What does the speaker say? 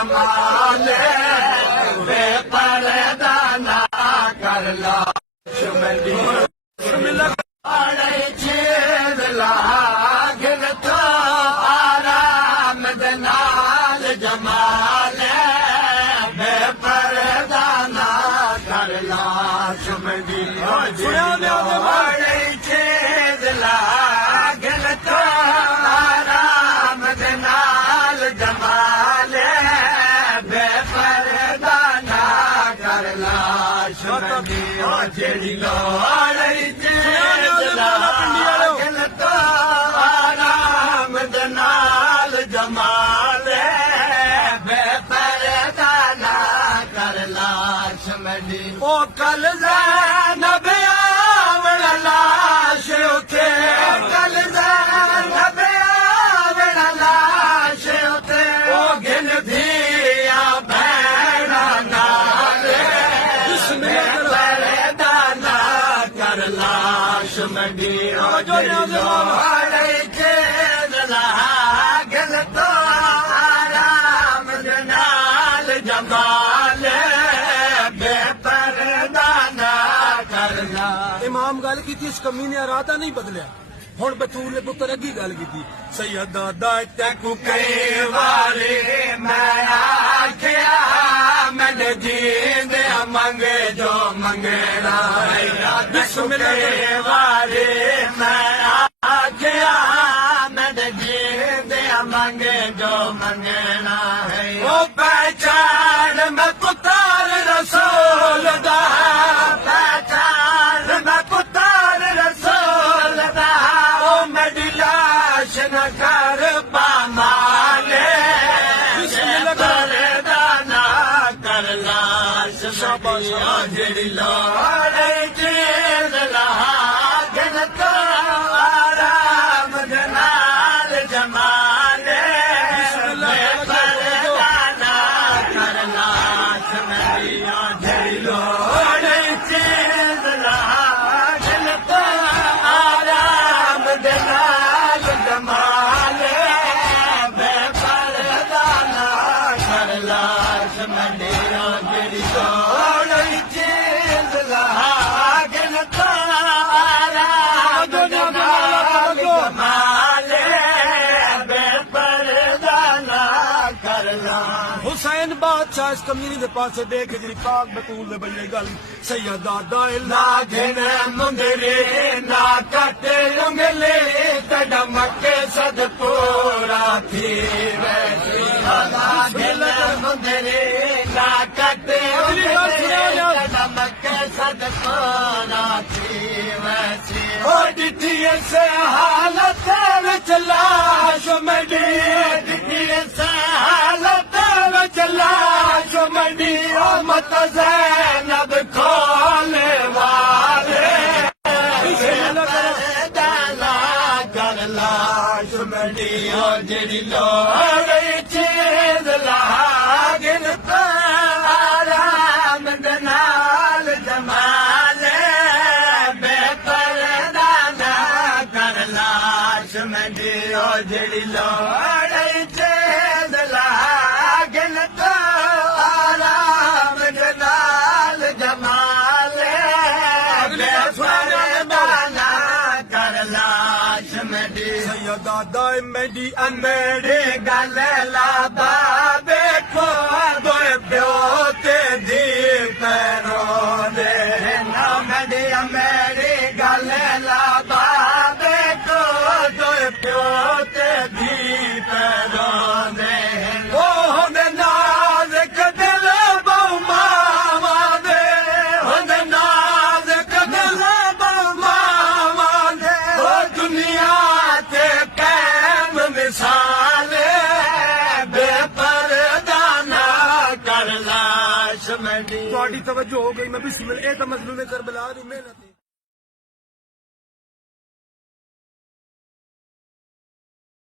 जमाल बेपर्दा ना कर लाश मंडी चेज लागन तो आराम दे नाल जमाल बेपर्दा ना कर लाश मंडी चेज लागन तो आराम दे नाल जमाल बेपर्दा ना कर लाश मंडी जेड़ी लोड़ी चेज लागन तो आराम दे नाल जमाल बेपर्दा ना कर लाश मंडी ओ कल ज़ैनब आवण लाश उथे कल ज़ैनब आवण लाश उथे ओ गिन दिया भैणा नाल बेपर्दा ना कर लाश मंडी चेज लागन तो आराम दे नाल जमाल बेपर्दा ना कर लाश। इमाम गल की इस कमी ने राता नहीं बदलिया हुण बतूल ने पुत्र अगी गल की सैयदा तैकू कई वारे मैं आख्या मैंने जींदे मंगे जो मंगना कई वारे मैं आख्या मैंने जींदे मंगे जो मंगना है ओ पहचान मैं पुत्र रसूल दा पहचान मैं पुत्र रसूल दा ओ मेरी लाश न कर पामाले बेपर्दा ना कर लाश जेड़ी लोड़ी चेज लागन तो आराम दे नाल जमाल बेपर्दा ना कर लाश जेड़ी लोड़ी चेज लागन तो आराम दे नाल जमाल बेपर्दा ना कर लाश मंडी जेड़ी लोड़ी चेज लागन तो आराम दे नाल जमाल बेपर्दा ना कर लाश। हुसैन बादशाह इस कमीनी दे पासे देख जी पाक बतूल दे बल्ले गल सैयदा दाइल ना घिन मुंगरे ना कटे उंगले कदमके सदपुरा थी वैसी ना घिन मुंगरे ना कटे उंगले कदमके सदपुरा थी वैसी ओ डिठी से हालत विच लाश मंडी डिठी से हालत विच लाश मंडी ओ मत ज़ैनब खोले वाले बेपर्दा ना कर लाश मंडी ओ जेड़ी लोड़ी चेज लागन तो आराम दे नाल जमाल बेपर्दा ना कर लाश मंडी ओ जेड़ी लोड़ी चेज लागन तो आराम दे नाल जमाल बेपर्दा ना कर लाश मंडी सैयदा दाइल मेरी मेरी गल लाबा देखो दोए प्यो ते दी पैरों दे ना मेरी गल लाबा देखो दोए प्यो ते दी पैरों दे ओ होंदे नाज़िक दिल बहु मावा दे होंदे नाज़िक दिल बहु मावा दे ओ दुनिया ते कैम मिसाल बेपर्दा ना कर लाश मंडी। थोड़ी तवज्जो हो गई मैं बिस्मिल्लाह ए मजलूम करबला दी मेहनत